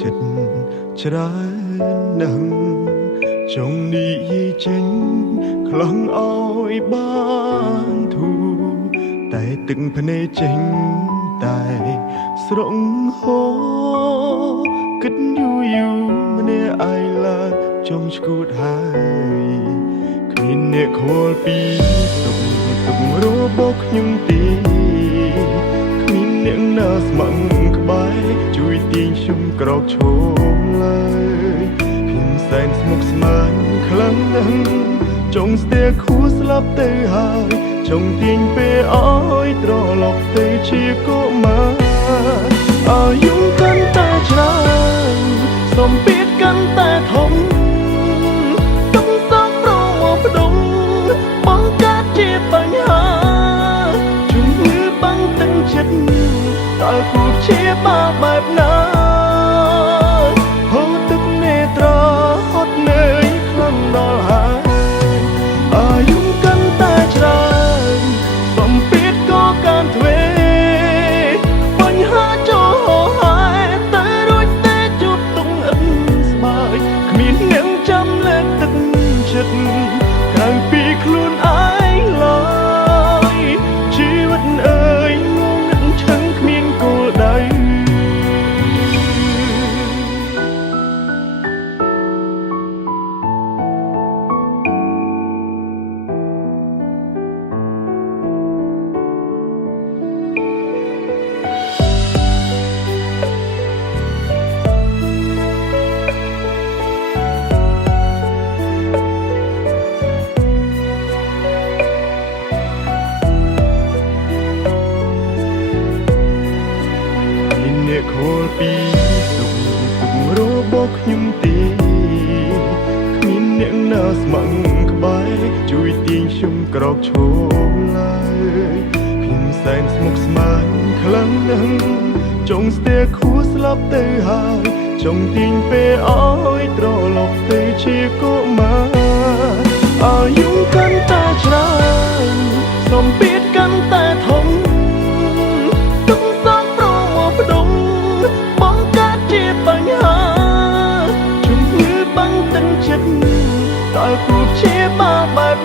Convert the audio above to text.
ចិត្តច្រើនណាស់ចង់និយាយចេញខ្លងអោយបានធូរតែទឹកភ្នែកចេញតែស្រងហូរគិតយូរម្នាក់ឯងឡើយចង់ឈួតហើយគ្មានអ្នកខលពីទុករបស់ខ្ញុំទេគ្មានអ្នកណាស្មឹងក្បែរជួយទាញខ្ញុំក្រោកឈរឡើយខ្ញុំសែនស្មុគស្មាញខ្លាំងណាស់ចង់ស្ទែខួរស្លាប់ទៅហើយចង់ទាញពេលអើយត្រឡប់ទៅជាកុមារអាយុកាន់តែច្រើនសម្ពាធកាន់តែធំต้องសងប្រមកផ្ដុំបង្កើតជាបញ្ហាជំងឺបាំងទឹកចិត្តតើគួរព្យាបាលបែបណាហូរទឹកនេត្រាហត់នឿយខ្លាំងដល់ហើយអាយុកាន់តែច្រើនសម្ពាធក៏កាន់ទ្វេបញ្ហាចូលហោហើយតែរួចតែជួបទុំអិនស្បើយគ្មានអ្នកចាំលើកទឹកចិត្តក្រៅពីខ្លួនឯងឡើយជីវិតអើយងងឹតឈឹងគ្មានគោលដៅអ្នកខលពីទុករបស់ខ្ញុំទេគ្មានអ្នកណាស្មឹងក្បែរជួយទាញខ្ញុំក្រោកឈរឡើយខ្ញុំសែនស្មុគស្មាញខ្លាំងណាស់ចង់ស្ទែខួរស្លាប់ទៅហើយចង់ទាញពេលអើយត្រឡប់ទៅជាកុមារអាយុកាន់តែច្រើនសម្ពាធកាន់តែធំតើគួរព្យាបាលបែប